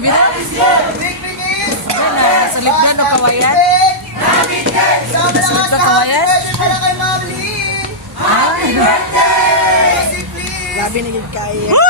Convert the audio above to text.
Bina? Sa libdan o kawayan? Sa libdan kawayan? Grabe na yun kaya.